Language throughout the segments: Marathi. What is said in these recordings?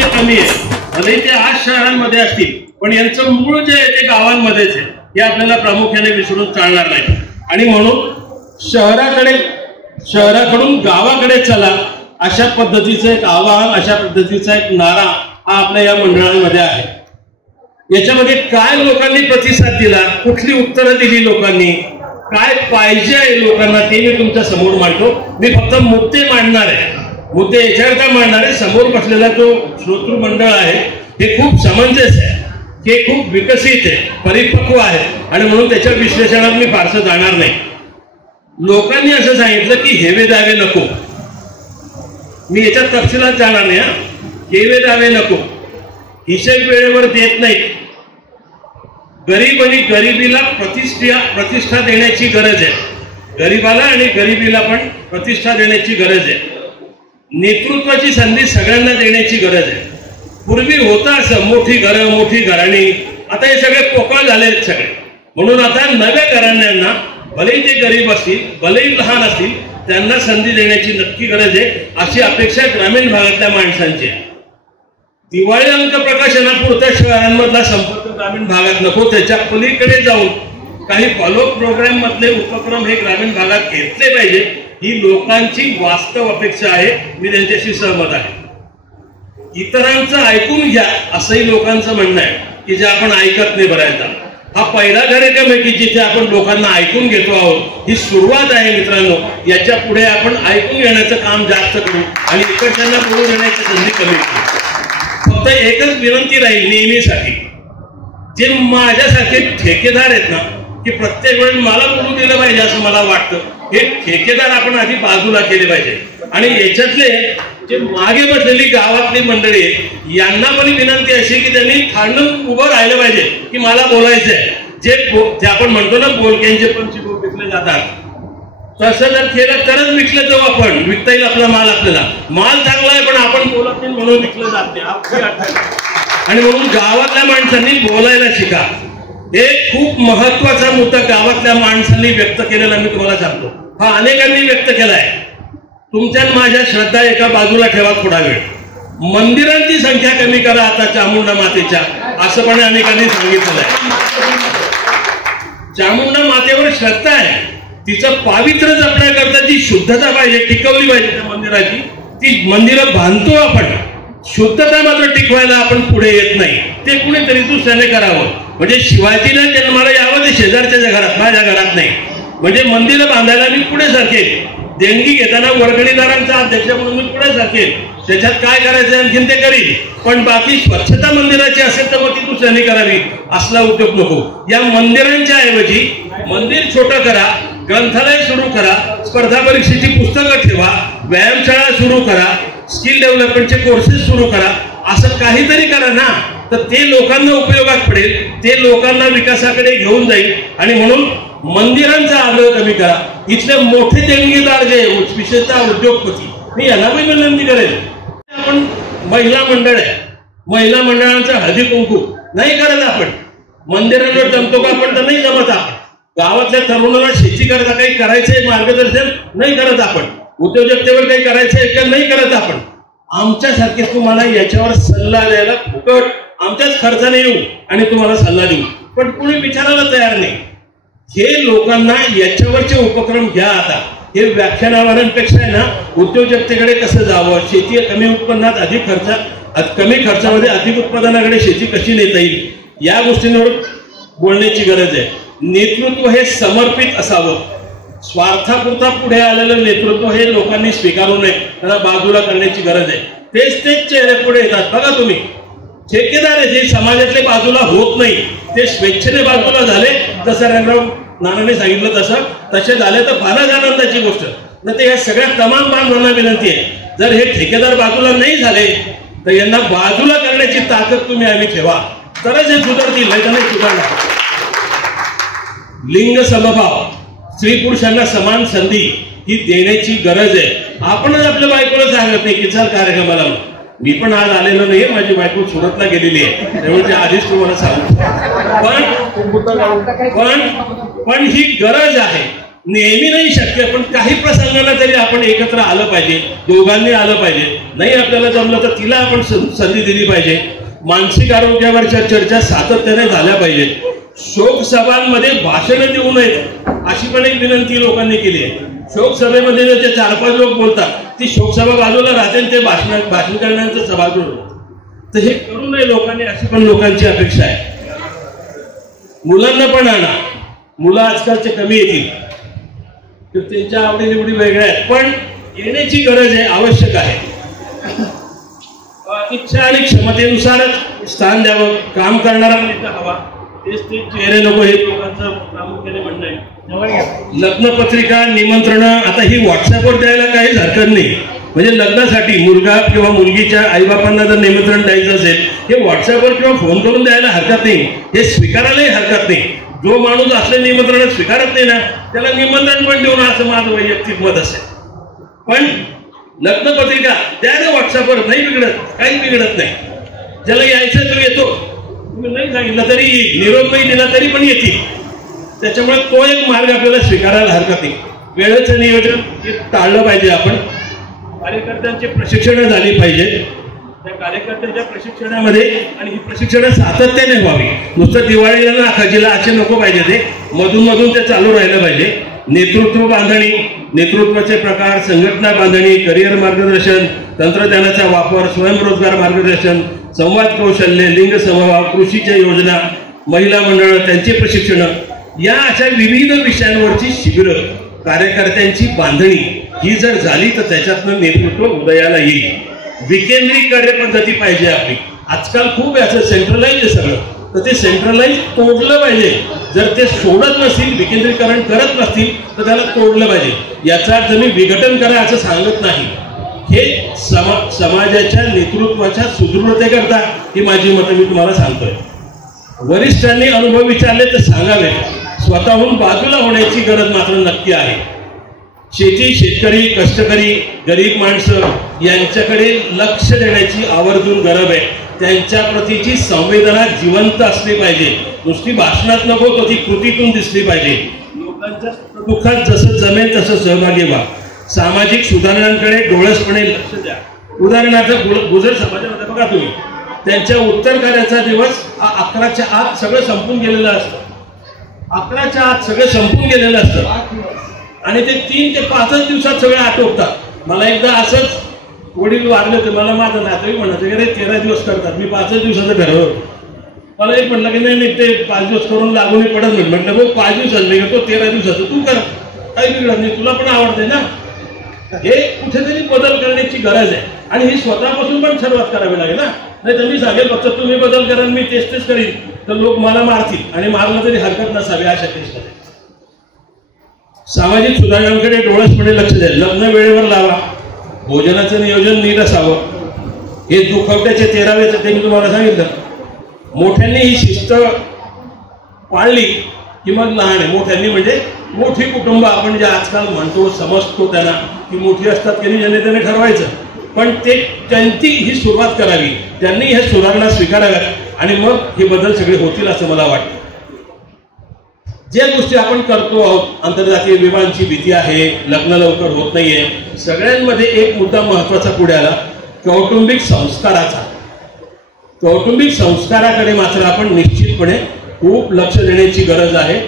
संख्या कमी आहे, भले ते आज शहरांमध्ये असतील पण यांचं मूळ जे आहे ते गावांमध्येच आहे, हे आपल्याला प्रामुख्याने विसरून चालणार नाही. आणि म्हणून शहराकडून गावाकडे चला अशा पद्धतीचं एक आवाहन, अशा पद्धतीचा एक नारा हा आपल्या या मंडळांमध्ये आहे. याच्यामध्ये काय लोकांनी प्रतिसाद दिला, कुठली उत्तरं दिली लोकांनी, काय पाहिजे आहे लोकांना ते मी तुमच्या समोर मांडतो. मी फक्त मुद्दे मांडणार आहे. मुद्दे याच्याकरता मांडणार आहे, समोर बसलेला जो श्रोतृ मंडळ आहे हे खूप समंजस आहे, हे खूप विकसित आहे, परिपक्व आहे आणि म्हणून त्याच्या विश्लेषणात मी फारसं जाणार नाही. लोकांनी असं सांगितलं की हेवे दावे नको. मी याच्यात तपशिलात जाणार नाही. हेवे दावे नको, हिशेब वेळेवर देत नाहीत, गरीब आणि गरिबीला प्रतिष्ठा देण्याची गरज आहे. गरीबाला आणि गरिबीला पण प्रतिष्ठा देण्याची गरज आहे. नेतृत्वाची संधी सगळ्यांना देण्याची गरज आहे. पूर्वी होतं असं, मोठी घरं, मोठी घराणी, आता हे सगळे पोकळ झाले सगळे. म्हणून आता नव्या घराण्यांना, भलेही ते गरीब असतील, भलेही लहान असतील, त्यांना संधी देण्याची नक्की गरज आहे, अशी अपेक्षा ग्रामीण भागातल्या माणसांची आहे. दिवाळी अंक प्रकाशनापुरता शहरांमधला संपर्क ग्रामीण भागात नको, त्याच्या पलीकडे जाऊन काही फॉलो प्रोग्राम मधले उपक्रम हे ग्रामीण भागात घेतले पाहिजे, ही लोकांची वास्तव अपेक्षा आहे. मी त्यांच्याशी सहमत आहे. इतरांचं ऐकून घ्या असंही लोकांचं म्हणणं आहे की जे आपण ऐकत नाही बऱ्याचदा. हा पहिला कार्यक्रम आहे की जिथे आपण लोकांना ऐकून घेतो आहोत. ही सुरुवात आहे मित्रांनो. याच्या पुढे आपण ऐकून घेण्याचं काम जास्त करू आणि इकडच्यांना बोलून घेण्याची संधी कमी करू. फक्त एकच विनंती राहील नेहमीसाठी, जे माझ्यासारखे ठेकेदार आहेत ना, की प्रत्येक वेळी मला बोलू दिलं पाहिजे असं मला वाटतं, हे ठेकेदार आपण आधी बाजूला केले पाहिजे. आणि याच्यातले जे मागे बसलेली गावातली मंडळी आहे यांना पण विनंती अशी की त्यांनी खांडून उभं राहिलं पाहिजे की मला बोलायचं आहे. जे आपण म्हणतो ना बोलक्यांचे पंची विकले जातात, तसं जर केलं तरच विकलं जाऊ आपण. विकता येईल आपला माल. आपल्याला माल चांगला आहे पण आपण बोलत नाही म्हणून विकलं जात नाही. आणि म्हणून गावातल्या माणसांनी बोलायला शिका. हे खूप महत्वाचा मुद्दा गावातल्या माणसांनी व्यक्त केलेला मी तुम्हाला सांगतो. हा अनेकांनी व्यक्त केलाय. तुमच्या माझ्या श्रद्धा एका बाजूला ठेवा थोडा वेळ. मंदिरांची संख्या कमी करा आता चामुंडा मातेच्या, असं पण अनेकांनी सांगितलेलं आहे. चामुंडा मातेवर श्रद्धा आहे, तिचं पावित्र्य जपण्याकरता जी शुद्धता पाहिजे, टिकवली पाहिजे त्या मंदिराची, ती मंदिरं बांधतो आपण. शुद्धता मात्र टिकवायला आपण पुढे येत नाही. ते कुणीतरी दुसऱ्याने करावं. म्हणजे शिवाजीने जन्माला यावं ते शेजारच्या घरात, माझ्या घरात नाही. म्हणजे मंदिरं बांधायला मी पुढे सरकेल. देणगी घेताना वर्गणीदारांचा अध्यक्ष म्हणून मी पुढे सरकेल. त्याच्यात काय करायचं आणखीन ते करील. पण बाकी स्वच्छता मंदिराची असेल तर मग ती दुसऱ्याने करावी, असला उद्योग नको. या मंदिरांच्या ऐवजी मंदिर छोटं करा, ग्रंथालय सुरू करा, स्पर्धा परीक्षेची पुस्तकं ठेवा, व्यायामशाळा सुरू करा, स्किल डेव्हलपमेंटचे कोर्सेस सुरू करा. असं काहीतरी करा ना, तर ते लोकांना उपयोगात पडेल, ते लोकांना विकासाकडे घेऊन जाईल. आणि म्हणून मंदिरांचा आग्रह कमी करा. इथले मोठे देणगीदार जे विशेषतः उद्योगपती, मी यांना पण विनंती करेल. आपण महिला मंडळ आहे, महिला मंडळांचा हळदी कुंकू नाही करत आपण. मंदिरांवर जमतो का आपण तर नाही जमत आपण. गावातल्या तरुणाला शेती करता काही करायचंय मार्गदर्शन नाही करत आपण. उद्योजकतेवर काही करायचंय का नाही करत आपण. आमच्यासारखे तुम्हाला याच्यावर सल्ला द्यायला फुकट आमच्याच खर्चाने येऊ आणि तुम्हाला सल्ला देऊ, पण कोणी विचारायला तयार नाही. हे लोकांना याच्यावरचे उपक्रम घ्या. आता हे व्याख्यानावरांपेक्षा आहे ना, उद्योजकतेकडे कसं जावं, शेती कमी उत्पन्नात अधिक खर्चात, कमी खर्चामध्ये अधिक उत्पादनाकडे शेती कशी नेता येईल, या गोष्टींवर बोलण्याची गरज आहे. नेतृत्व हे समर्पित असावं. स्वार्थापुरता पुढे आलेलं नेतृत्व हे लोकांनी स्वीकारू नये, त्याला बाजूला करण्याची गरज आहे. तेच चेहरे पुढे येतात. बघा तुम्ही, ठेकेदार आहे जे समाजातले बाजूला होत नाही, ते स्वेच्छेने बाजूला झाले. जसं रंगराव नानाने सांगितलं तसे झाले तर फारच आनंदाची गोष्ट. न ते या सगळ्या तमाम बांधवांना विनंती आहे, जर हे ठेकेदार बाजूला नाही झाले तर यांना बाजूला करण्याची ताकद तुम्ही आम्ही ठेवा, तरच हे सुधारतील, नाही तर नाही सुधारणार. लिंग समभाव, स्त्री पुरुषांना समान संधी ही देण्याची गरज आहे. आपणच आपल्या बायकोला सांगत नाही की चल कार्यक्रमाला. मी पण आज आलेलो नाही, माझी बायको सुरतला गेलेली आहे, त्यामुळे आधीच तुम्हाला सांगतो. पण ही गरज आहे. नेहमी नाही शक्य, पण काही प्रसंगाला तरी आपण एकत्र आलं पाहिजे, दोघांनी आलं पाहिजे. नाही आपल्याला जमलं तर तिला आपण संधी दिली पाहिजे. मानसिक आरोग्यावरच्या चर्चा सातत्याने झाल्या पाहिजेत. शोक सभांमध्ये भाषणं देऊ नयेत अशी पण एक विनंती लोकांनी केली आहे. शोक सभेमध्ये जर ते 4-5 लोक बोलतात, ती शोकसभा बाजूला राहते, ते भाषण करण्याचं सभागृह, तर हे करू नये लोकांनी, अशी पण लोकांची अपेक्षा आहे. मुलांना पण आणा. मुलं आजकालचे कमी येतील, तर त्यांच्या आवडीनिवडी वेगळ्या आहेत, पण येण्याची गरज आहे, आवश्यक आहे. इच्छा आणि क्षमतेनुसारच स्थान द्यावं. काम करणारा नेता हवा, तेच ते चेहरे नको, हे लोकांचं प्रामुख्याने म्हणणं आहे. लग्नपत्रिका, निमंत्रण आता ही व्हॉट्सअपवर द्यायला काहीच हरकत नाही. म्हणजे लग्नासाठी मुलगा किंवा मुलगीच्या आईबापांना जर निमंत्रण द्यायचं असेल, हे व्हॉट्सअपवर किंवा फोन करून द्यायला हरकत नाही, हे स्वीकारायलाही हरकत नाही. जो माणूस असले निमंत्रण स्वीकारत नाही ना, त्याला निमंत्रण पण देऊ नये, असं माझं वैयक्तिक मत असेल. पण लग्नपत्रिका द्या ना व्हॉट्सअपवर, नाही बिघडत, काही बिघडत नाही. ज्याला यायचं तो येतो, तुम्ही नाही सांगितलं तरी येईल, निरोप नाही दिला तरी पण येतील. त्याच्यामुळे तो एक मार्ग आपल्याला स्वीकारायला हरकत नाही. वेळेचं नियोजन हे टाळलं पाहिजे. आपण कार्यकर्त्यांची प्रशिक्षण झाली पाहिजे. त्या कार्यकर्त्यांच्या प्रशिक्षणामध्ये, आणि ही प्रशिक्षण सातत्याने व्हावी, नुसतं दिवाळीला ना खजीला असे नको पाहिजे, ते मधून मधून ते चालू राहिलं पाहिजे. नेतृत्व बांधणी, नेतृत्वाचे प्रकार, संघटना बांधणी, करिअर मार्गदर्शन, तंत्रज्ञानाचा वापर, स्वयंरोजगार मार्गदर्शन, संवाद कौशल्य, लिंग समभाव, कृषीच्या योजना, महिला मंडळ त्यांचे प्रशिक्षण, या अशा विविध विषयांवरची शिबिरं, कार्यकर्त्यांची बांधणी ही जर झाली तर त्याच्यातनं नेतृत्व उदयाला येईल. विकेंद्रित कार्यपद्धती पाहिजे आपली. आजकाल खूप याचं सेंट्रलाइज आहे सगळं, तर ते सेंट्रलाइज तोडलं पाहिजे. जर ते सोडत नसतील, विकेंद्रीकरण करत नसतील, तर त्याला तोडलं पाहिजे. याचा अर्थ मी विघटन करा असं सांगत नाही. हे समाजाच्या नेतृत्वाच्या सुदृढतेकरता ही माझी मतं मी तुम्हाला सांगतोय. वरिष्ठांनी अनुभव विचारले तर सांगावे, स्वतःहून बाजूला होण्याची गरज मात्र नक्की आहे. शेती, शेतकरी, कष्टकरी, गरीब माणसं यांच्याकडे लक्ष देण्याची आवर्जून गरज आहे. त्यांच्या प्रतीची संवेदना जिवंत असली पाहिजे. नुसती भाषणात नको, तर ती कृतीतून दिसली पाहिजे. लोकांच्या दुःखात जसं जमेल तसं सहभागी व्हा. सामाजिक सुधारणांकडे डोळसपणे लक्ष द्या. उदाहरणार्थ गुजर समाजामध्ये बघा तुम्ही, त्यांच्या उत्तर कार्याचा दिवस हा 11च्या आत सगळं संपून गेलेलं असतं. 11च्या आत सगळं संपून गेलेलं असतं, आणि ते 3 ते 5 दिवसात सगळे आटोपतात. मला एकदा असंच वडील वारले होते, मला माझं नातवही म्हणायचं की रे 13 दिवस करतात, मी 5 दिवसाचं ठरवलं. मला एक म्हटलं की नाही ते 5 दिवस करून लागून पडत नाही. म्हटलं भाऊ 5 दिवसाचं नाही करतो, 13 दिवसाचं तू कर, काही बिघडत नाही, तुला पण आवडते ना. हे कुठेतरी बदल करण्याची गरज आहे, आणि ही स्वतःपासून पण सुरुवात करावी लागेल ना. नाही तर मी सांगेल फक्त तुम्ही बदल करा, मी तेच करीन, तर लोक मला मारतील, आणि मारलं तरी हरकत नसावी अशा केसमध्ये. सामाजिक सुधारणांकडे डोळसपणे लक्ष द्या. लग्न वेळेवर लावा. भोजनाचं नियोजन नीट असावं. हे दुखवट्याचे 13वेचं ते मी तुम्हाला सांगितलं. मोठ्यांनी ही शिस्त पाळली की मग लहान आहे. मोठ्यांनी म्हणजे मोठी कुटुंब आपण जे आजकाल म्हणतो, समजतो त्यांना, की मोठी असतात की ज्याने त्याने ठरवायचं, पण ते त्यांची ही सुरुवात करावी, त्यांनी ह्या सुधारणा स्वीकाराव्यात, आणि मग हे बदल सगळे होतील असं मला वाटतं. ज्या गोष्टी आपण करतो आहोत, आंतरजातीय विवाहांची भीती आहे, लग्न लवकर होत नाहीये, सगळ्यांमध्ये एक मुद्दा महत्वाचा पुढे आला, कौटुंबिक संस्काराचा. कौटुंबिक संस्काराकडे मात्र आपण निश्चितपणे खूप लक्ष देण्याची गरज आहे.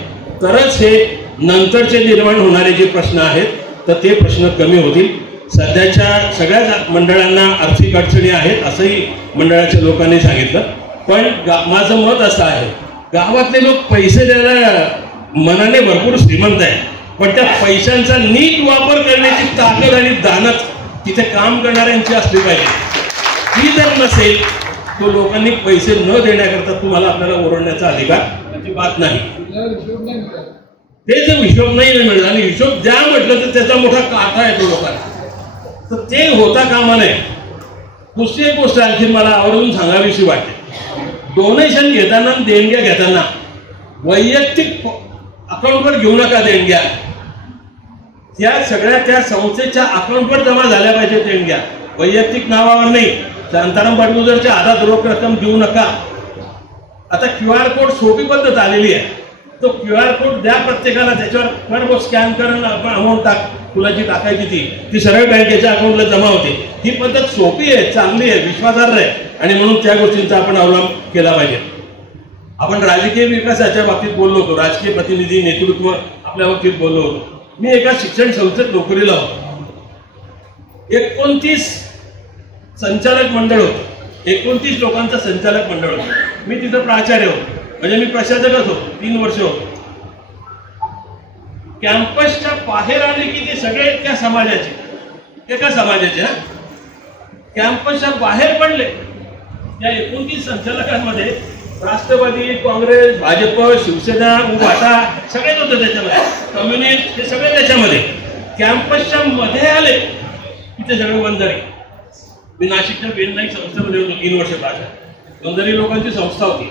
तरच हे नंतरचे निर्माण होणारे जे प्रश्न आहेत तर ते प्रश्न कमी होतील. सध्याच्या सगळ्याच मंडळांना आर्थिक अडचणी आहेत असंही मंडळाच्या लोकांनी सांगितलं, पण माझं मत असं आहे, गावातले लोक पैसे द्यायला मनाने भरपूर श्रीमंत आहे, पण त्या पैशांचा नीट वापर करण्याची ताकद आणि दानत तिथे काम करणाऱ्यांची असली पाहिजे. ही जर नसेल तो लोकांनी पैसे न देण्याकरता तुम्हाला आपल्याला ओरडण्याचा अधिकार अजिबात नाही. ते जर हिशोब नाही मिळत आणि हिशोब द्या म्हटलं तर त्याचा मोठा काटा येतो लोकांना, तर ते होता कामा नये. दुसरी एक गोष्ट आणखी मला आवर्जून सांगावीशी वाटते, डोनेशन घेताना, देणग्या घेताना वैयक्तिक अकाउंटवर घेऊ नका देणग्या. त्या सगळ्या त्या संस्थेच्या अकाउंटवर जमा झाल्या पाहिजे देणग्या, वैयक्तिक नावावर नाही. शांताराम पाटबुजरच्या हातात रोख रक्कम देऊ नका. आता QR कोड सोपी पद्धत आलेली आहे, तो QR कोड द्या प्रत्येकाला, त्याच्यावर कर स्कॅन करून अमाऊंट तुला जी टाकायची ती सरळ बँकेच्या अकाउंटला जमा होते. ही पद्धत सोपी आहे, चांगली आहे, विश्वासार्ह आहे आणि म्हणून त्या गोष्टींचा आपण अवलंब केला पाहिजे. आपण राजकीय विकासाच्या बाबतीत बोललो होतो, राजकीय प्रतिनिधी नेतृत्व आपल्या बाबतीत बोललो होतो. मी एका शिक्षण संस्थेत नोकरीला होतो. 29 संचालक मंडळ होतं, 29 लोकांचं संचालक मंडळ होतं. मी तिथं प्राचार्य होतो, म्हणजे मी प्रशासकच होतो, 3 वर्ष होतो. कॅम्पसच्या बाहेर आले की ते सगळे त्या समाजाचे, एका समाजाचे. कॅम्पसच्या बाहेर पडले या 29 संचालकांमध्ये राष्ट्रवादी, काँग्रेस, भाजप, शिवसेना, उभाटा सगळेच होते त्याच्यामध्ये, कम्युनिस्ट हे सगळे त्याच्यामध्ये. कॅम्पसच्या मध्ये आले की ते सगळे वंजारी. मी नाशिकच्या बेननाईक संस्थेमध्ये होतो 3 वर्ष. वंजारी लोकांची संस्था होती.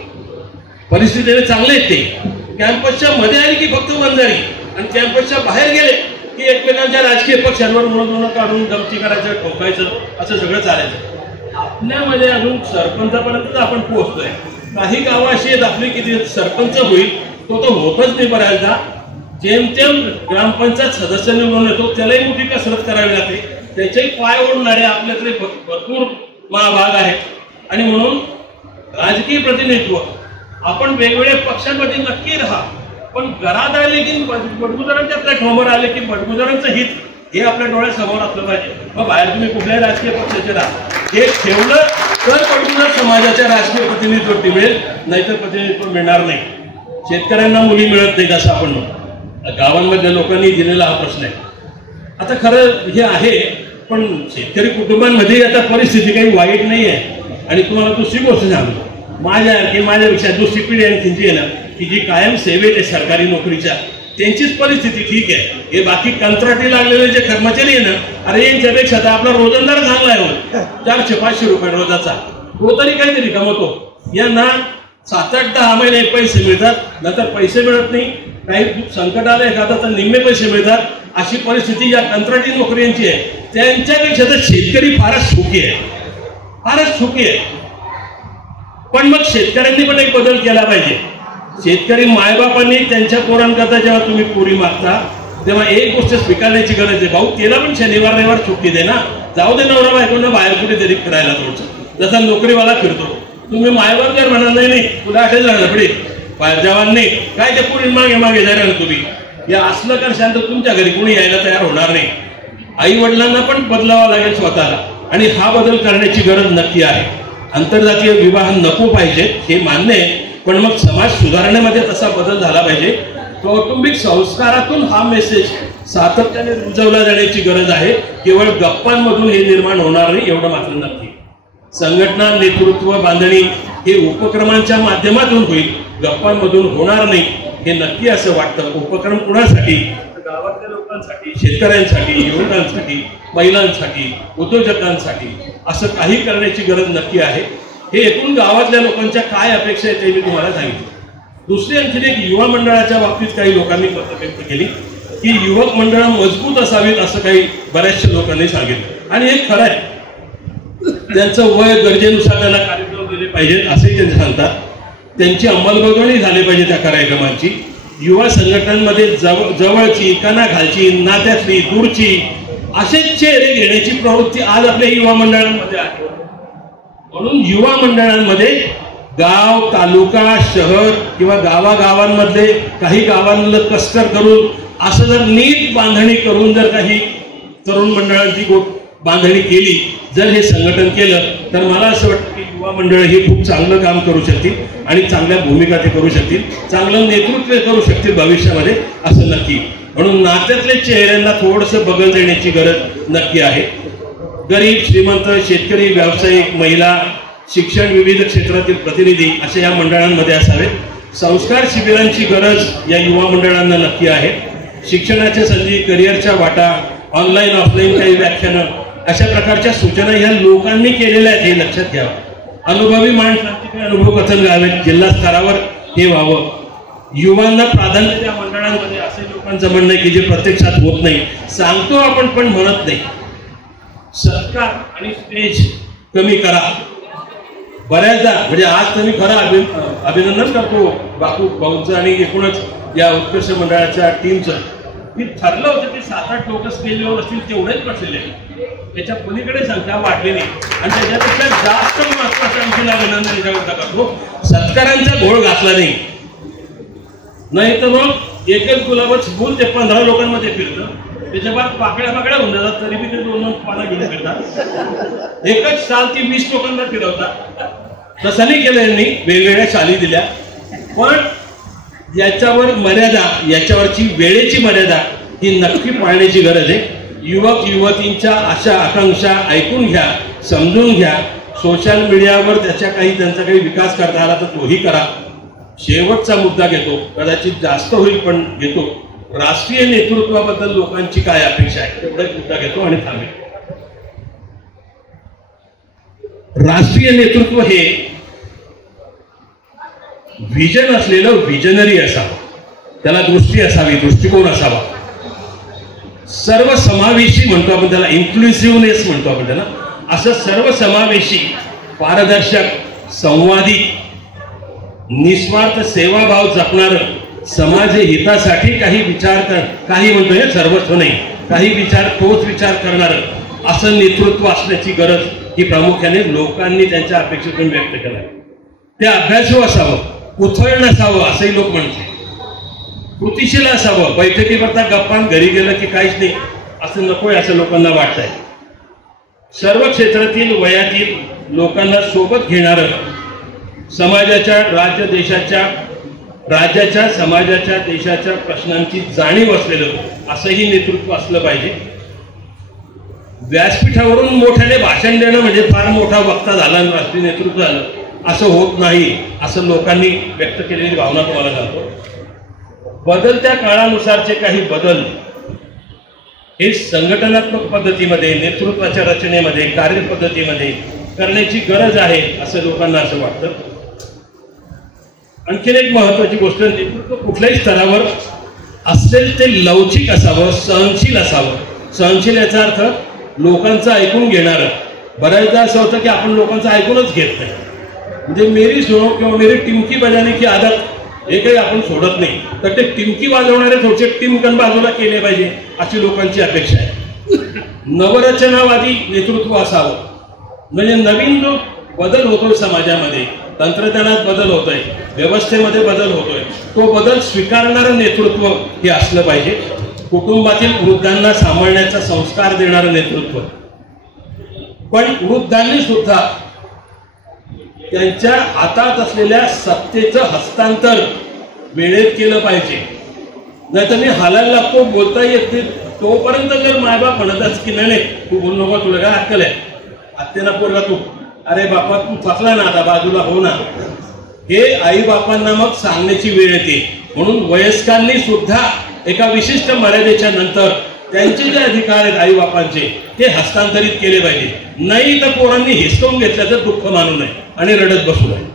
परिस्थितीने चांगले आहेत ते. कॅम्पसच्या मध्ये आले की फक्त वंजारी, आणि कॅम्पसच्या बाहेर गेले की एकमेकांच्या राजकीय पक्षांवर म्हणून काढून गमती करायचं, ठोकायचं, असं सगळं चालायचं. आपल्यामध्ये अजून सरपंचापर्यंत आपण पोहोचतोय. काही गावं अशी आहेत आपली की सरपंच होईल तो होतच नाही बऱ्याचदा. जेमतेम ग्रामपंचायत सदस्य निवडून येतो, त्यालाही मोठी कसरत करावी लागते. त्याच्याही पाय ओढणारे आपल्याकडे भरपूर महाभाग आहेत. आणि म्हणून राजकीय प्रतिनिधित्व आपण वेगवेगळ्या पक्षांमध्ये नक्की राहा, पण घरात आले की बडगुजरांच्या प्लॅटफॉर्मवर आले की बडगुजरांचं हित हे आपल्या डोळ्यासमोर असलं पाहिजे. मग बाहेर तुम्ही कुठल्याही राजकीय पक्षाचे राहा, हे ठेवलं तर बडगुजर समाजाच्या राजकीय प्रतिनिधित्व मिळेल, नाहीतर प्रतिनिधित्व मिळणार नाही. शेतकऱ्यांना मुली मिळत नाहीत असं आपण म्हणतो. गावांमधल्या लोकांनी दिलेला हा प्रश्न आहे. आता खरं हे आहे, पण शेतकरी कुटुंबांमध्ये आता परिस्थिती काही वाईट नाही आहे. आणि तुम्हाला दुसरी गोष्ट सांगतो, माझ्यापेक्षा दुसरी पिढी आणखीची आहे ना, की जी कायम सेवेत आहे सरकारी नोकरीच्या, त्यांचीच परिस्थिती ठीक आहे. हे बाकी कंत्राटी लागलेले जे कर्मचारी आहे ना, अरे यांच्यापेक्षा तर आपला रोजंदार चांगला आहे. 400-500 रुपये रोजाचा तो तरी काहीतरी कमवतो. यांना 7-8-10 महिने पैसे मिळतात, नंतर पैसे मिळत नाही. काही संकट आलं एखादा तर निम्मे पैसे मिळतात. अशी परिस्थिती या कंत्राटी नोकऱ्यांची आहे. त्यांच्यापेक्षा तर शेतकरी फारच सुखी आहे, फारच सुखी आहे. पण मग शेतकऱ्यांनी पण एक बदल केला पाहिजे. शेतकरी मायबापांनी त्यांच्या पोरांकरता जेव्हा तुम्ही पोरी मागता तेव्हा एक गोष्ट स्वीकारण्याची गरज आहे, भाऊ त्याला पण शनिवार रविवार सुट्टी दे ना, जाऊ दे नवरा बायकोंना बाहेर कुठेतरी फिरायला. थोडंसं जसा नोकरीवाला फिरतो, तुम्ही मायबाप जर म्हणा नाही तुला आठवण झालं पुढे बाहेर जवान नाही काय ते पुढे मागे मागे जाणार तुम्ही, या असलं कर शांत तुमच्या घरी कोणी यायला तयार होणार नाही. आई वडिलांना पण बदलावा लागेल स्वतःला, आणि हा बदल करण्याची गरज नक्की आहे. आंतरजातीय विवाह नको पाहिजे हे मान्य आहे, पण मग समाज सुधारण्यामध्ये तसा बदल झाला पाहिजे. कौटुंबिक संस्कारातून हा मेसेज सातत्याने रुजवला जाण्याची गरज आहे. केवळ गप्पांमधून हे निर्माण होणार नाही एवढं मात्र नक्की. संघटना, नेतृत्व बांधणी हे उपक्रमांच्या माध्यमातून होईल, गप्पांमधून होणार नाही हे नक्की असं वाटतं. उपक्रम कुणासाठी? गावातल्या लोकांसाठी, शेतकऱ्यांसाठी, युवकांसाठी, महिलांसाठी, उद्योजकांसाठी असं काही करण्याची गरज नक्की आहे. हे एकूण गावातल्या लोकांच्या काय अपेक्षा आहेत ते मी तुम्हाला सांगितलं. दुसरी आणखी एक युवा मंडळाच्या बाबतीत काही लोकांनी मत व्यक्त केली की युवक मंडळ मजबूत असावीत असं काही बऱ्याचशा लोकांनी सांगितलं, आणि हे खरं आहे. त्यांचं वय गरजेनुसार त्यांना कार्यक्रम दिले पाहिजेत असंही त्यांनी सांगतात. त्यांची अंमलबजावणी झाली पाहिजे त्या कार्यक्रमांची. युवा संघटनांमध्ये जवळची, कणाखालची, नात्यातली, दूरची असेच चेहरे घेण्याची प्रवृत्ती आज आपल्या युवा मंडळांमध्ये आहे. म्हणून युवा मंडळांमध्ये गाव, तालुका, शहर किंवा गावागावांमधले काही गावांना क्लस्टर करून असं जर नीट बांधणी करून जर काही तरुण मंडळांची बांधणी केली, जर हे संघटन केलं तर मला असं वाटतं की युवा मंडळ ही खूप चांगलं काम करू शकतील आणि चांगल्या भूमिका ते करू शकतील, चांगलं नेतृत्व करू शकतील भविष्यामध्ये असं नक्की. म्हणून नात्यातल्या चेहऱ्यांना थोडंसं बगल देण्याची गरज नक्की आहे. गरीब, श्रीमंत, शेतकरी, व्यावसायिक, महिला, शिक्षण, विविध क्षेत्रातील प्रतिनिधी अशा या मंडळांमध्ये असावेत. संस्कार शिबिरांची गरज या युवा मंडळांना नक्की आहे. शिक्षणाच्या संधी, करिअरच्या वाटा, ऑनलाईन ऑफलाईन काही व्याख्यानं अशा प्रकारच्या सूचना ह्या लोकांनी केलेल्या आहेत हे लक्षात घ्यावं. अनुभवी माणसांची काही अनुभव कथन घ्यावेत, जिल्हा स्तरावर हे व्हावं. युवांना प्राधान्य त्या मंडळांमध्ये असे लोकांचं म्हणणं आहे की जे प्रत्यक्षात होत नाही. सांगतो आपण पण म्हणत नाही. सत्कार आणि स्टेज कमी करा. बऱ्याचदा म्हणजे आज तुम्ही खरं अभिनंदन करतो बापू भाऊंचं आणि एकूणच या उत्कृष्ट मंडळाच्या टीमचं मी ठरलं होतं की 7-8 लोक स्टेजवर असतील तेवढेच बसलेले त्याच्या पलीकडे संख्या वाढली नाही आणि त्याच्यापेक्षा जास्त महत्वाचं आमची अभिनंदन त्याच्यावर करतो सत्कारांचा घोळ घातला नाही तर मग एकच गुलाबच फुल ते 15 लोकांमध्ये फिरतं त्याच्या बाद पाकड्या होऊन जातात तरी बी ते 2-2 पानं घेऊन फिरतात एकच साल ती 20 लोकांना फिरवतात तसं नाही केलं यांनी वेगवेगळ्या शाली दिल्या पण याच्यावर मर्यादा याच्यावरची वेळेची मर्यादा ही नक्की पाळण्याची गरज आहे युवक युवतींच्या आशा आकांक्षा ऐकून घ्या समजून घ्या सोशल मीडियावर त्यांचा काही विकास करता आला तर तोही करा शेवटचा मुद्दा घेतो कदाचित जास्त होईल पण घेतो राष्ट्रीय नेतृत्वाबद्दल लोकांची काय अपेक्षा आहे तेवढा मुद्दा घेतो आणि थांबेल राष्ट्रीय नेतृत्व हे व्हिजन असलेलं व्हिजनरी असावं त्याला दृष्टी असावी दृष्टिकोन असावा सर्व समावेशी म्हणतो आपण त्याला इन्क्लुसिव्हनेस म्हणतो आपण त्याला असं सर्व समावेशी पारदर्शक संवादी निस्वार्थ सेवाभाव जपणारं समाज हितासाठी काही म्हणतोय सर्वस्व नाही काही विचार तोच विचार करणारं असं नेतृत्व असण्याची गरज ही प्रामुख्याने लोकांनी त्यांच्या अपेक्षेतून व्यक्त केलं ते अभ्यासू असावं उथळ नसावं असंही लोक म्हणते कृतिशील असावं बैठकी करता गप्पान घरी गेलं की काहीच नाही असं नकोय असं लोकांना वाटतंय सर्व क्षेत्रातील वयातील लोकांना सोबत घेणारं समाजाच्या राज्याच्या समाजाच्या देशाच्या प्रश्नांची जाणीव असलेलं असंही नेतृत्व असलं पाहिजे व्यासपीठावरून मोठ्याने भाषण देणं म्हणजे फार मोठा वक्ता झाला राष्ट्रीय नेतृत्व झालं असं होत नाही असं लोकांनी व्यक्त केलेली भावना तुम्हाला सांगतो बदलत्या काळानुसारचे काही बदल हे संघटनात्मक पद्धतीमध्ये नेतृत्वाच्या रचनेमध्ये कार्यपद्धतीमध्ये करण्याची गरज आहे असं लोकांना असं वाटतं आणखीन एक महत्वाची गोष्ट नेतृत्व कुठल्याही स्तरावर असेल ते लवचिक असावं सहनशील असावं सहनशील याचा अर्थ लोकांचं ऐकून घेणारं बऱ्याचदा असं होतं की आपण लोकांचं ऐकूनच घेत नाही म्हणजे मेरी सुनो किंवा मेरी टिमकी बजाने की आदत हे काही आपण सोडत नाही तर ते टिमकी वाजवणारे थोडे टिमकन बाजूला केले पाहिजे अशी लोकांची अपेक्षा आहे नवरचनावादी नेतृत्व असावं म्हणजे नवीन जो बदल होतोय समाजामध्ये तंत्रज्ञानात बदल होतोय व्यवस्थेमध्ये बदल होतोय तो बदल स्वीकारणारं नेतृत्व हे असलं पाहिजे कुटुंबातील वृद्धांना सांभाळण्याचा संस्कार देणारं नेतृत्व पण वृद्धांनी सुद्धा त्यांच्या हातात असलेल्या सत्तेचं हस्तांतर वेळेत केलं पाहिजे नाहीतर मी हालायला लागतो बोलता येत नाही तोपर्यंत जर मायबाप म्हणतच की नाही तू बोलू नको तुला काय अक्कल आहे आत्तेना पोरगा तू अरे बापा तू थकला ना आता बाजूला हो ना हे आई बापांना मग सांगण्याची वेळ येते म्हणून वयस्कांनी सुद्धा एका विशिष्ट मर्यादेच्या नंतर त्यांचे जे अधिकार आहेत आई बापांचे ते हस्तांतरित केले पाहिजे नाही तर पोरांनी हिसकावून घेतल्याचं दुःख मानू नये आणि रडत बसू नये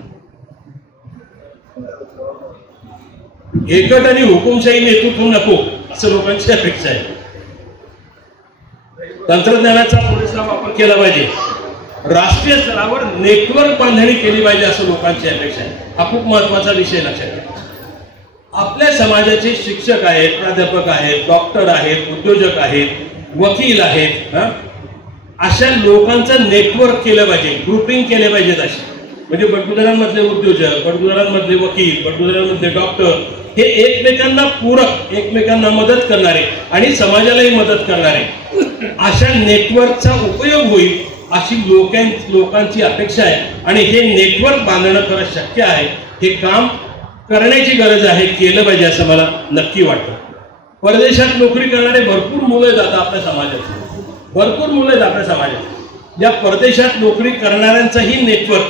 एकट आणि हुकुमशाही नेतृत्व नको असं लोकांची अपेक्षा आहे तंत्रज्ञानाचा पुरेसा वापर केला पाहिजे राष्ट्रीय स्तरावर नेटवर्क बांधणी केली पाहिजे असं लोकांची अपेक्षा आहे हा खूप महत्वाचा विषय लक्षात घ्या आपल्या समाजाचे शिक्षक आहेत प्राध्यापक आहेत डॉक्टर आहेत उद्योजक आहेत वकील आहेत अशा लोकांचं नेटवर्क केलं पाहिजे ग्रुपिंग केले पाहिजेत असे म्हणजे बडगुजरांमधले उद्योजक बडगुजरांमधले वकील बडगुजरांमधले डॉक्टर हे एकमेकांना पूरक एकमेकांना मदत करणारे आणि समाजालाही मदत करणारे अशा नेटवर्कचा उपयोग होईल अशी लोकांची अपेक्षा आहे आणि हे नेटवर्क बांधणं खरं शक्य आहे हे काम करण्याची गरज आहे केलं पाहिजे असं मला नक्की वाटतं परदेशात नोकरी करणारे भरपूर मुलं जातात आपल्या समाजात भरपूर मुलं आपल्या समाजात या परदेशात नोकरी करणाऱ्यांचंही नेटवर्क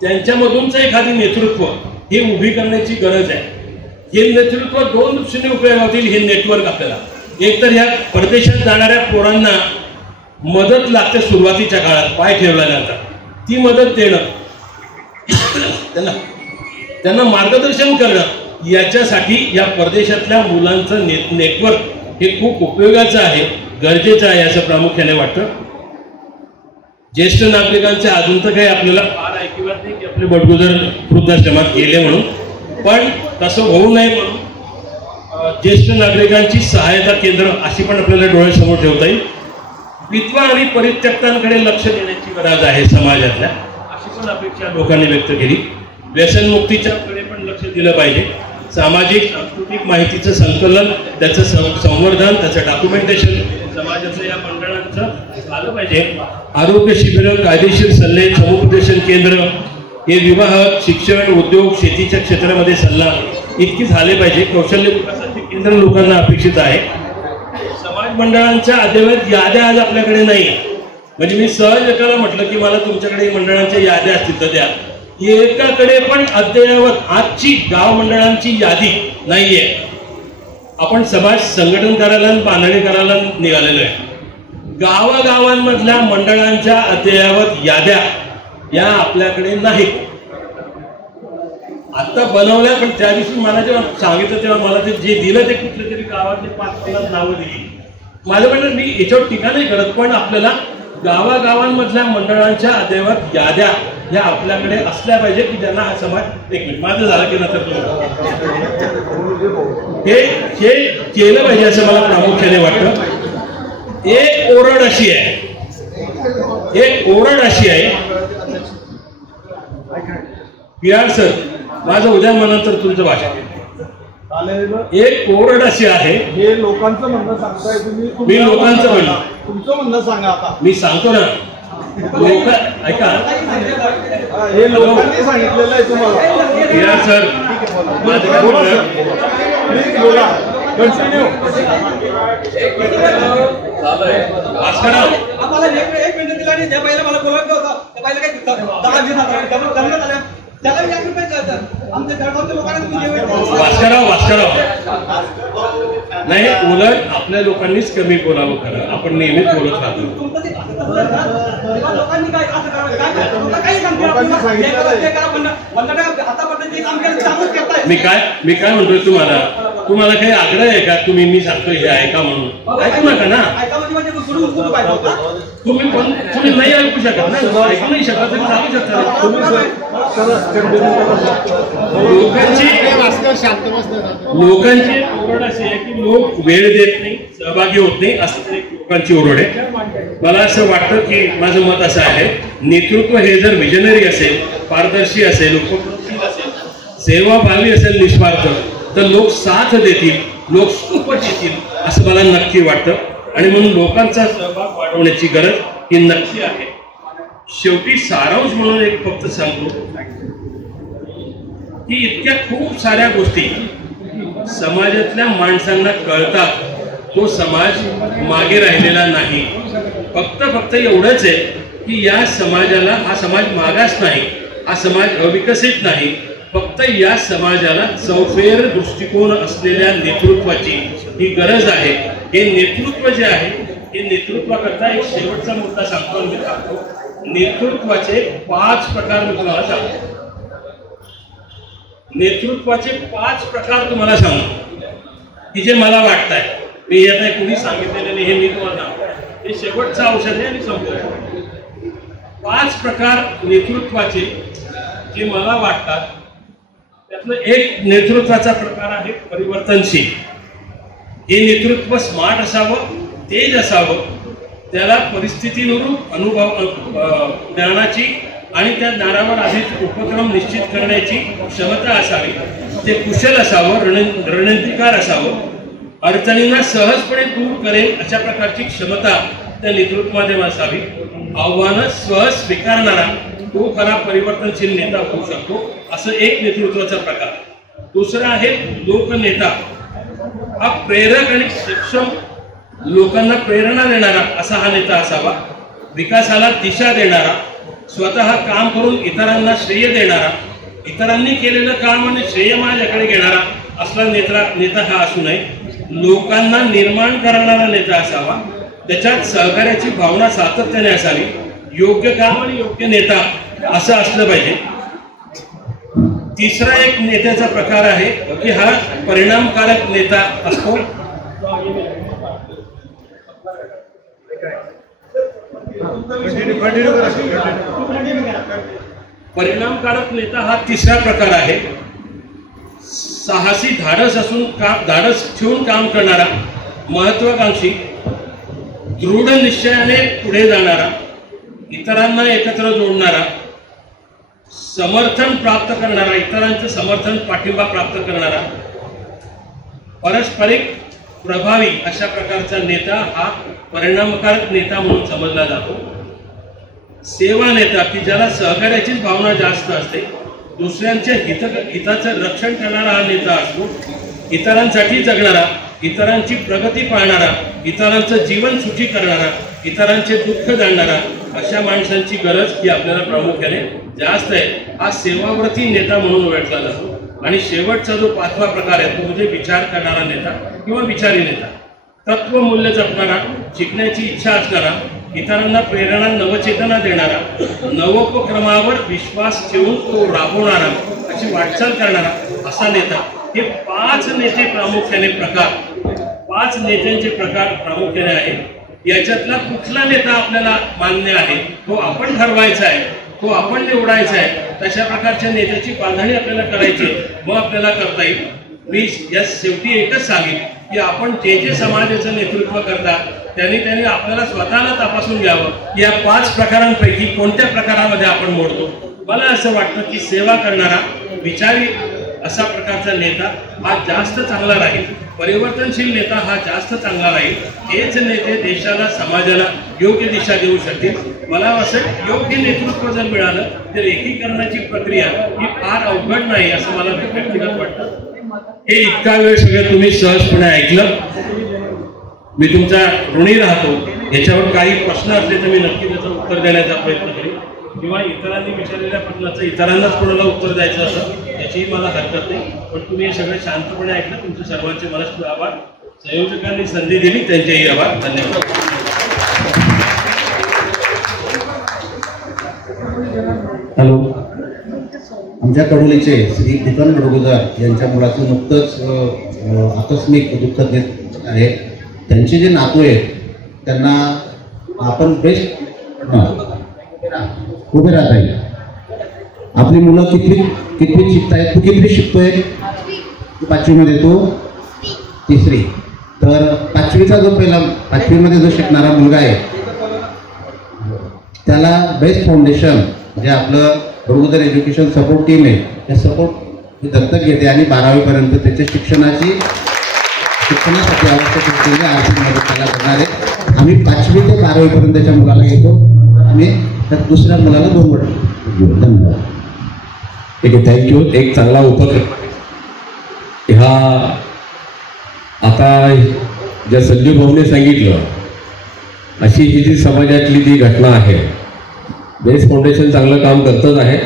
त्यांच्यामधूनच एखादी नेतृत्व हे उभी करण्याची गरज आहे हे नेतृत्व दोन दृष्टीने उपयोग होतील हे नेटवर्क आपल्याला एक तर ह्या परदेशात जाणाऱ्या पोरांना मदत लागते सुरुवातीच्या काळात पाय ठेवल्यानंतर ती मदत देणं त्यांना मार्गदर्शन करणं याच्यासाठी या परदेशातल्या मुलांचं नेटवर्क हे खूप उपयोगाचं आहे गरजेचं आहे असं प्रामुख्याने वाटतं ज्येष्ठ नागरिकांचे अजून तर काही आपल्याला फार ऐकिवात नाही की आपले बडगुजर वृद्धाश्रमात गेले म्हणून पण तसं होऊ नये म्हणून ज्येष्ठ नागरिकांची सहायता केंद्र अशी पण आपल्याला डोळ्यासमोर ठेवता येईल. विधवा आणि परित्यक्तांकडे लक्ष देण्याची गरज आहे समाजातल्या, अशी पण अपेक्षा लोकांनी व्यक्त केली. व्यसनमुक्तीच्या कडे पण लक्ष दिलं पाहिजे. सामाजिक सांस्कृतिक माहितीचं संकलन, त्याचं संवर्धन, त्याचं डॉक्युमेंटेशन समाजाचं या मंडळांचं झालं पाहिजे. आरोग्य शिबिरं, कायदेशीर सल्ले, समुपदेशन केंद्र, हे विवाह, शिक्षण, उद्योग, शेतीच्या क्षेत्रामध्ये सल्ला इतकी झाले पाहिजे. कौशल्य विकासाचे केंद्र लोकांना अपेक्षित आहे. समाज मंडळांच्या अद्ययावत याद्या आज आपल्याकडे नाही. म्हणजे मी सहज एकाला म्हटलं की मला तुमच्याकडे मंडळांच्या याद्या असतील तर द्या. एकाकडे पण अद्ययावत आजची गाव मंडळांची यादी नाहीये. आपण समाज संघटन करायला आणि बांधणी करायला निघालेलो आहे. गावागावांमधल्या मंडळांच्या अद्ययावत याद्या या आपल्याकडे नाहीत. आता बनवल्या, पण त्या दिवशी मला जेव्हा सांगितलं तेव्हा मला ते जे दिलं ते कुठल्या तरी गावातले 5-5 नावं दिली. माझं म्हणणं मी याच्यावर टीका नाही करत, पण आपल्याला गावागावांमधल्या मंडळांच्या अद्ययावत याद्या ह्या आपल्याकडे असल्या पाहिजे की ज्यांना हा समाज. एक मिनिट माझं झालं की नंतर हे केलं पाहिजे असं मला प्रामुख्याने वाटतं. एक ओरड अशी आहे PR सर, माझं उद्या नंतर तुमचं भाषण. एक ओरड अशी आहे, हे लोकांचं म्हणणं सांगताय तुम्ही. मी लोकांचं म्हणणं, तुमचं म्हणणं सांगा. आता मी सांगतो ना, लोक ऐका. हे लोकांनी सांगितलेलं आहे तुम्हाला. PR सर, बोला, कंटिन्यू. आम्हाला एक मिनिट दिला आणि ज्या बाईला मला बोलायचं होतं त्या बाईला काही 10-20 जमलं आल्या त्याला 1 रुपये कळतात. आमच्या जळगावच्या लोकांना भास्करराव नाही, उलट आपल्या लोकांनीच कमी बोलावं. खरं आपण नेहमीच बोलत राहतो. लोकांनी काय असं करावं, काही मी काय म्हणतोय तुम्हाला काही आग्रह आहे का? मी सांगतो हे ऐका म्हणून ऐकू नका ना. तुम्ही नाही ऐकू शकत ना, ऐकू नाही शकत तरी सांगू शकता. लोकांची ओरड अशी आहे की लोक वेळ देत नाही, सहभागी होत नाही, असं तरी लोकांची ओरड आहे. मला असं वाटतं की माझं मत असं आहे, नेतृत्व हे जर विजनरी असेल, पारदर्शी असेल, उपक्रमशील असेल, सेवाभावी असेल, निस्वार्थ, तर लोक साथ देतील, लोक सोबत येतील असं मला नक्की वाटतं. आणि म्हणून लोकांचा सहभाग वाढवण्याची गरज ही नक्की आहे. शेवटी सारांश म्हणून एक फक्त सांगतो की इतक्या खूप साऱ्या गोष्टी समाजातल्या माणसांना कळतात. तो समाज मागे राहिलेला नाही. फक्त एवढंच आहे की या समाजाला, हा समाज मागास नाही, हा समाज अविकसित नाही. फक्त या समाजाला चौफेर दृष्टिकोन असलेल्या नेतृत्वाची ही गरज आहे. हे नेतृत्व जे आहे, हे नेतृत्वाकरता एक शेवटचा मुद्दा सांगतो आणि मी सांगतो. नेतृत्वाचे 5 प्रकार मी तुम्हाला सांगतो. नेतृत्वाचे 5 प्रकार तुम्हाला सांगतो की जे मला वाटत आहे. मी आता कुणी सांगितलेलं नाही, हे मी तुम्हाला सांगतो. हे शेवटचं औषध आहे आणि संपलं. 5 प्रकार नेतृत्वाचे जे मला वाटतात. त्यातलं एक नेतृत्वाचा प्रकार आहे परिवर्तनशील. हे नेतृत्व स्मार्ट असावं, तेज असावं, त्याला परिस्थितीनुरूप अनुभव ज्ञानाची आणि त्या ज्ञानावर आधारित उपक्रम निश्चित करण्याची क्षमता असावी. ते कुशल असावं, रणनीतिकार असावं, अडचणींना सहजपणे दूर करेल अशा प्रकारची क्षमता त्या नेतृत्वामध्ये असावी. आव्हानं सहज स्वीकारणारा तो खरा परिवर्तनशील नेता होऊ शकतो, असं एक नेतृत्वाचा प्रकार. दुसरा आहे लोकनेता. हा प्रेरक आणि सक्षम, लोकांना प्रेरणा देणारा असा हा नेता असावा. विकासाला दिशा देणारा, स्वतः काम करून इतरांना श्रेय देणारा, इतरांनी केलेलं काम आणि श्रेय माझ्याकडे घेणारा असला नेता हा असू नये. लोकांना निर्माण करणारा नेता असावा. त्याच्यात सहकार्याची भावना सातत्याने असावी. योग्य काम आणि योग्य नेता असं असलं पाहिजे. तिसरा एक नेत्याचा प्रकार आहे की हा परिणामकारक नेता असतो. परिणामकारक नेता हा तिसरा प्रकार आहे. साहसी धाडस ठेवून काम करणारा, महत्वाकांक्षी, दृढ निश्चयाने पुढे जाणारा, इतरांना एकत्र जोडणारा, समर्थन प्राप्त करणारा, इतरांचं समर्थन पाठिंबा प्राप्त करणारा, पारस्परिक प्रभावी अशा प्रकारचा नेता हा परिणामकारक नेता म्हणून समजला जातो. सेवा नेता की ज्याला सहकार्याचीच भावना जास्त असते, दुसऱ्यांच्या हिताचं रक्षण करणारा हा नेता असतो. इतरांसाठी जगणारा, इतरांची प्रगती पाहणारा, इतरांचं जीवन सुखी करणारा, इतरांचे दुःख जाणणारा अशा माणसांची गरज ही आपल्याला प्रामुख्याने जास्त आहे. हा सेवाव्रती नेता म्हणून ओळखला जातो. आणि शेवटचा जो 5वा प्रकार आहे तो म्हणजे विचार करणारा नेता किंवा विचारी नेता. तत्वमूल्य जपणारा, शिकण्याची इच्छा असणारा, इतरांना प्रेरणा, नवचेतना देणारा, नवोपक्रमावर विश्वास ठेवून तो राबवणारा, अशी वाटचाल करणारा असा नेता. हे 5 नेते प्रामुख्याने प्रकार, 5 नेत्यांचे प्रकार प्रामुख्याने आहेत. याच्यातला कुठला नेता आपल्याला मान्य आहे तो आपण ठरवायचा आहे, तो आपण निवडायचा आहे. तशा प्रकारच्या नेत्याची बांधणी आपल्याला करायची, मग आपल्याला करता येईल. मी या शेवटी एकच सांगेन की आपण जे समाजाचं नेतृत्व करता त्यांनी आपल्याला स्वतःला तपासून घ्यावं. या 5 प्रकारांपैकी कोणत्या प्रकारामध्ये आपण मोडतो. मला असं वाटतं की सेवा करणारा, विचारी असा प्रकारचा नेता हा जास्त चांगला राहील. परिवर्तनशील नेता हा जास्त चांगला राहील. हेच नेते देशाला, समाजाला योग्य दिशा देऊ शकतील. मला असं योग्य नेतृत्व जर मिळालं तर एकीकरणाची प्रक्रिया ही फार अवघड नाही असं मला व्यक्तिगत वाटतं. हे इतका वेळ सगळं तुम्ही सहजपणे ऐकलं, मी तुमचा ऋणी राहतो. याच्यावर काही प्रश्न असले तर मी नक्की त्याचं उत्तर देण्याचा प्रयत्न करेन, किंवा इतरांनी विचारलेल्या प्रश्नाचं इतरांनाच कोणाला उत्तर द्यायचं असं याचीही मला हरकत नाही. पण तुम्ही हे सगळं शांतपणे ऐकलं. तुमचे सर्वांचे मनस्वी आभार. संयोजकांनी संधी दिली त्यांचेही आभार. धन्यवाद. हॅलो, आमच्या कडोलीचे श्री दीपन बडगुजर यांच्या मुलाचं नुकतंच आकस्मिक दुःख देत आहे. त्यांचे जे नातू आहेत त्यांना आपण बेस्ट उभे राहता येईल. आपली मुलं कितवीत शिकतायत? तू कितवीत शिकतोय? 5वी मध्ये, तो 3री. तर 5वीचा जो पहिला 5वीमध्ये जो शिकणारा मुलगा आहे त्याला बेस्ट फाउंडेशन जे आपलं बडगुजर एज्युकेशन सपोर्ट टीम आहे, त्या सपोर्ट दत्तक घेते आणि 12वीपर्यंत त्याच्या शिक्षणासाठी आवश्यक असलेली आर्थिक मदत त्याला करणार आहे. आम्ही 5वी ते 12वीपर्यंत त्याच्या मुलाला घेतो. आम्ही तर दुसऱ्या मुलाला 2 वर्ष घेऊ. धन्यवाद. ठीक आहे, थँक्यू. एक चांगला उपक्रम ह्या आता ज्या संजू भाऊने सांगितलं अशी ही जी समाजातली जी घटना आहे, बेस्ट फाउंडेशन चांगलं काम करतच आहे.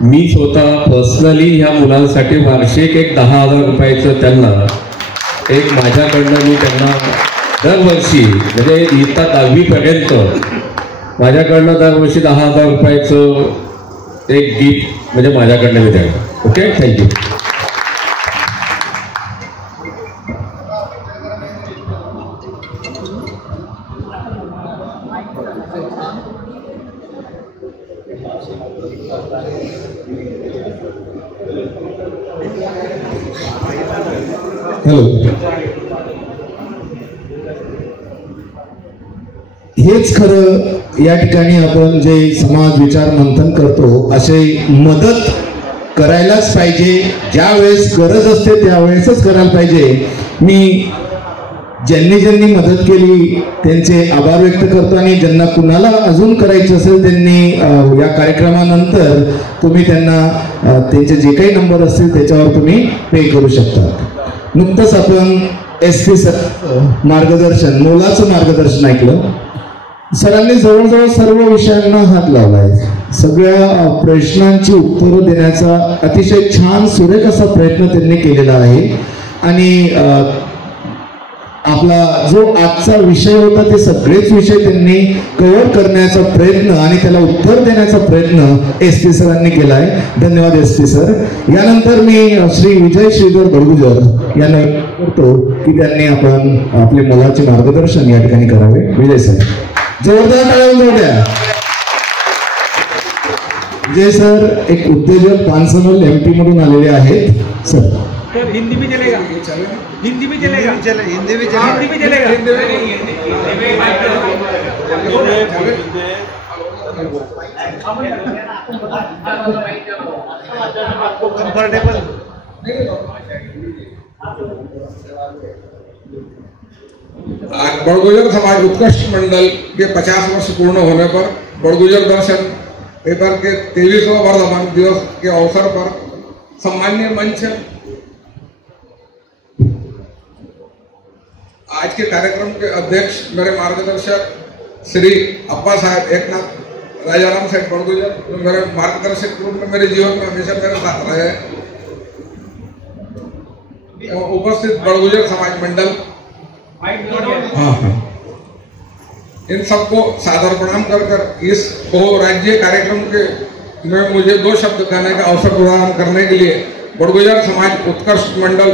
मी स्वतः पर्सनली ह्या मुलांसाठी वार्षिक एक 10,000 रुपयाचं त्यांना एक माझ्याकडनं मी त्यांना दरवर्षी म्हणजे इयत्ता 10वीपर्यंत माझ्याकडनं दरवर्षी 10,000 रुपयाचं एक गिफ्ट म्हणजे माझ्याकडनं मी द्यायचं. Okay, thank you. हॅलो, हेच खरं या ठिकाणी आपण जे समाज विचार मंथन करतो असे मदत करायलाच पाहिजे. ज्या वेळेस गरज असते त्यावेळेसच करायला पाहिजे. मी ज्यांनी मदत केली त्यांचे आभार व्यक्त करतो आणि ज्यांना कुणाला अजून करायचं असेल त्यांनी या कार्यक्रमानंतर तुम्ही त्यांना त्यांचे जे काही नंबर असतील त्याच्यावर तुम्ही पे करू शकता. नुकतंच आपण SP सर मार्गदर्शन, मोलाचं मार्गदर्शन ऐकलं. सरांनी जवळजवळ सर्व विषयांना हात लावलाय. सगळ्या प्रश्नांची उत्तरं देण्याचा अतिशय छान सुरेख असा प्रयत्न त्यांनी केलेला आहे. आणि आपला जो आजचा विषय होता ते सगळेच विषय त्यांनी कव्हर करण्याचा प्रयत्न आणि त्याला उत्तर देण्याचा प्रयत्न SP सरांनी केलाय. धन्यवाद SP सर. यानंतर मी श्री विजय श्रीधर बडगुजर यांना करतो की त्यांनी आपण आपले मुलाचे मार्गदर्शन या ठिकाणी करावे. विजय सर, जोरदार टाळ्या द्या. विजय सर एक उद्योजक, पानसमल MP मधून आलेले आहेत. सर हिंदी भी चलेगा, हिंदी भी चलेगा, हिंदी भी चलेगा। कंफर्टेबल। बड़गुजर समाज उत्कृष्ट मंडल के 50 वर्ष पूर्ण होने पर बड़गुजर दर्शन पेपर के 23वां वर्धापन दिवस के अवसर पर सम्माननीय मंच आज के कार्यक्रम के अध्यक्ष मेरे मार्गदर्शक श्री अप्पा साहब एकनाथ राजाराम साहब बड़गुजर, जो मेरे मार्गदर्शक रूप में मेरे जीवन में हमेशा मेरे साथ रहे, उपस्थित बड़गुजर समाज मंडल, इन सबको सादर प्रणाम कर इस बहुराज्यीय कार्यक्रम के में मुझे 2 शब्द कहने का अवसर प्रदान करने के लिए बड़गुजर समाज उत्कृष्ट मंडल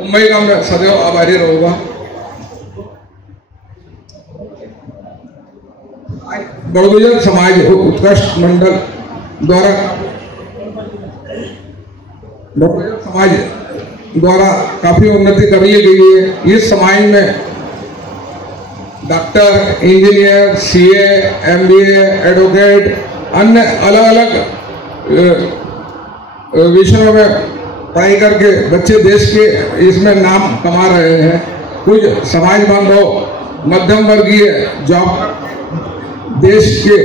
मुंबई का मैं सदैव आभारी रहूंगा। बड़गुजर समाज उत्कृष्ट मंडल द्वारा बड़गुजर समाज द्वारा काफी उन्नति कर ली गई है। इस समाज में doctor, engineer, CA, MBA, advocate, अन्य अलग अलग विषयों में पढ़ाई करके बच्चे देश के इसमें नाम कमा रहे हैं। कुछ समाज बांधव मध्यम वर्गीय जॉब देश के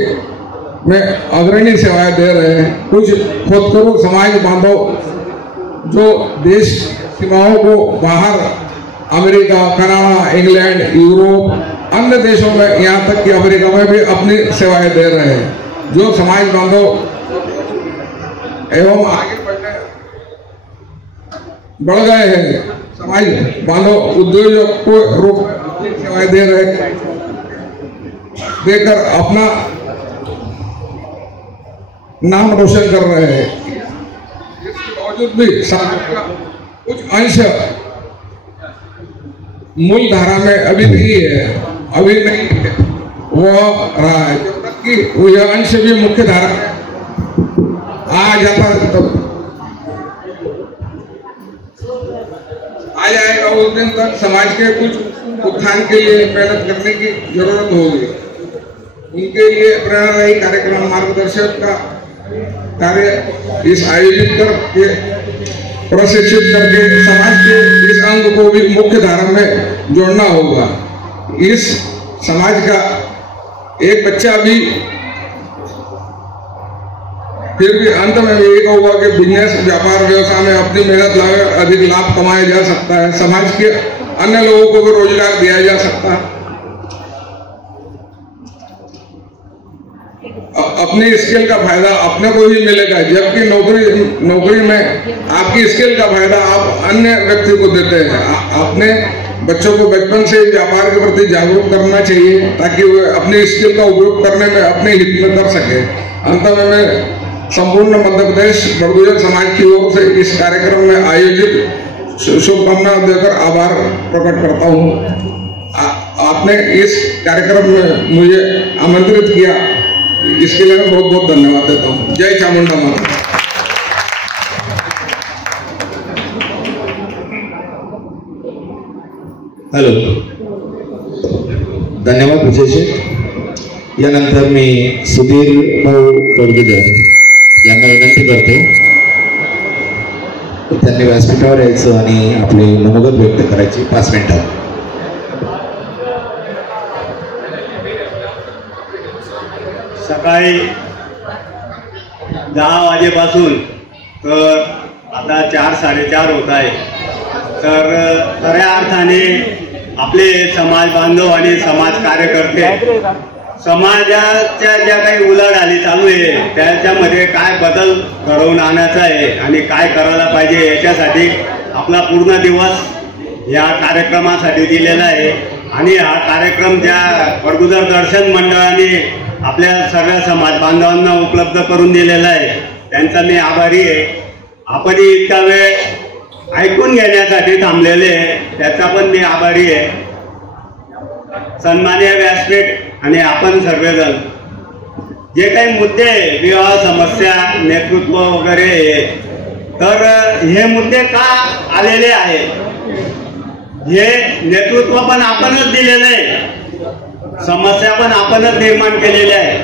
में अग्रणी सेवाएं दे रहे हैं। कुछ खोदकरू समाज बांधव जो देश सीमाओं को बाहर अमेरिका, कनाडा, इंग्लैंड, यूरोप, अन्य देशों में, यहाँ तक कि अमेरिका में भी अपनी सेवाएं दे रहे हैं। जो समाज बांधव एवं आगे बढ़ गए हैं, समाज बांधव उद्योजक को रूप सेवाएं दे रहे देकर अपना नाम रोशन कर रहे हैं। इसके बावजूद भी समाज का कुछ अंश मूल धारा में अभी नहीं है, वो रहा है। जब तक कि यह अंश भी मुख्य धारा आ जाएगा, उस दिन तक समाज के कुछ उत्थान के लिए मेहनत करने की जरूरत होगी। उनके लिए प्रेरणादायी कार्यक्रम मार्गदर्शक का कार्य इस आयोजित करके प्रशिक्षित करके समाज के इस अंग को भी मुख्य धारा में जोड़ना होगा। इस समाज का एक बच्चा भी फिर भी अंत में यही कहूँगा कि बिजनेस, व्यापार, व्यवसाय में अपनी मेहनत लगाकर अधिक लाभ कमाया जा सकता है। समाज के अन्य लोगों को भी रोजगार दिया जा सकता है। अपनी स्किल का फायदा अपने को ही मिलेगा, जबकि नौकरी में आपकी स्किल का फायदा आप अन्य व्यक्ति को देते हैं। अपने बच्चों को बचपन से व्यापार के प्रति जागरूक करना चाहिए ताकि वे अपनी स्किल का उपयोग करने में अपने हित में कर सके। अंत में मैं संपूर्ण मध्य प्रदेश बड़गुजर समाज की ओर से इस कार्यक्रम में आयोजित शुभकामनाएं देकर आभार प्रकट करता हूँ। आपने इस कार्यक्रम में मुझे आमंत्रित किया, इसके लिए मैं बहुत बहुत धन्यवाद देता हूँ। जय चामुंडा माता। हॅलो, धन्यवाद विजय शेठ. यानंतर मी सुधीर भाऊ बडगुजर यांना विनंती करतो त्यांनी व्यासपीठावर यायचं आणि आपले मनोगत व्यक्त करायचे 5 मिनिटात. सकाळी 10 वाजेपासून तर आता 4-4:30 होत आहे. तर खऱ्या अर्थाने आपले समाज बांधव आणि समाज कार्यकर्ते समाजाच्या ज्या काही उलाढाली चालू आहे त्याच्यामध्ये काय बदल घडवून आणायचा आहे आणि काय करायला पाहिजे याच्यासाठी आपला पूर्ण दिवस या कार्यक्रमासाठी दिलेला आहे. आणि हा कार्यक्रम ज्या बडगुजर दर्शन मंडळाने आपल्या सगळ्या समाज बांधवांना उपलब्ध करून दिलेला आहे त्यांचा मी आभारी आहे. आपण इतका वेळ ऐकून घेण्यासाठी थांबलेले त्याचा पण मी आभारी आहे. सन्माननीय व्यासपीठ आणि आपण सर्वजण जे काही मुद्दे, विवाह समस्या, नेतृत्व वगैरे तर हे मुद्दे का आलेले आहेत, हे नेतृत्व पण आपणच दिलेलं आहे, समस्या पण आपणच निर्माण केलेल्या आहे,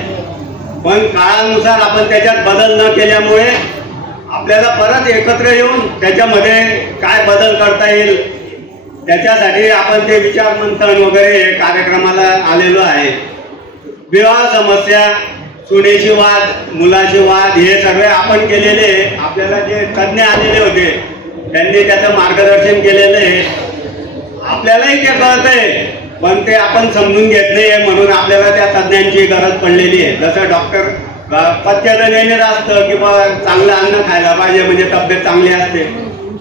पण काळानुसार आपण त्याच्यात बदल न केल्यामुळे आपल्याला परत एकत्र येऊन त्याच्यामध्ये काय बदल करता येईल त्याच्यासाठी आपण ते विचार मंथन वगैरे कार्यक्रमाला आलेलो आहे. विवाह समस्या, सुनेशी वाद, मुलाशी वाद, हे सगळे आपण केलेले, आपल्याला जे तज्ज्ञ आलेले होते त्यांनी त्याचं मार्गदर्शन केलेलं आहे. आपल्यालाही ते कळतंय, पण ते आपण समजून घेत नाही, म्हणून आपल्याला त्या तज्ज्ञांची गरज पडलेली आहे. जसं डॉक्टर पथ्य नेहमीच असतं की बाबा चांगलं अन्न खायला पाहिजे म्हणजे तब्येत चांगली असते,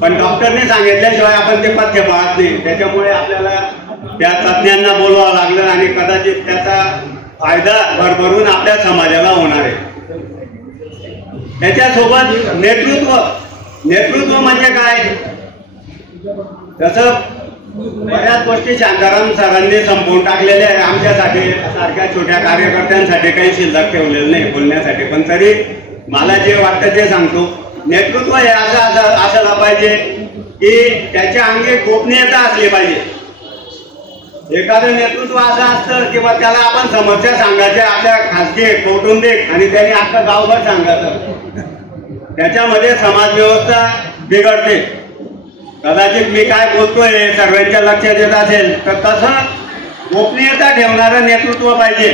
पण डॉक्टरने सांगितल्याशिवाय आपण ते पथ्य पाळत नाही. त्याच्यामुळे आपल्याला त्या तज्ज्ञांना बोलवावं लागलं आणि कदाचित त्याचा फायदा भरभरून आपल्या समाजाला होणार आहे. त्याच्यासोबत नेतृत्व म्हणजे काय, तसं बऱ्याच गोष्टी शांताराम सरांनी संपवून टाकलेल्या आहे. आमच्यासाठी सारख्या छोट्या कार्यकर्त्यांसाठी काही शिल्लक ठेवलेलं नाही बोलण्यासाठी, पण तरी मला जे वाटतं ते सांगतो. नेतृत्व हे असं असायला पाहिजे की त्याच्या अंगी गोपनीयता असली पाहिजे. एखादं नेतृत्व असं असतं की मग त्याला आपण समस्या सांगायच्या आपल्या खासगी कौटुंबिक आणि त्याने अख्खं गावभर सांगायचं, त्याच्यामध्ये समाज व्यवस्था बिघडते. कदाचित मी काय बोलतोय सर्वांच्या लक्षात येत असेल तर तसं गोपनीयता ठेवणारं नेतृत्व पाहिजे.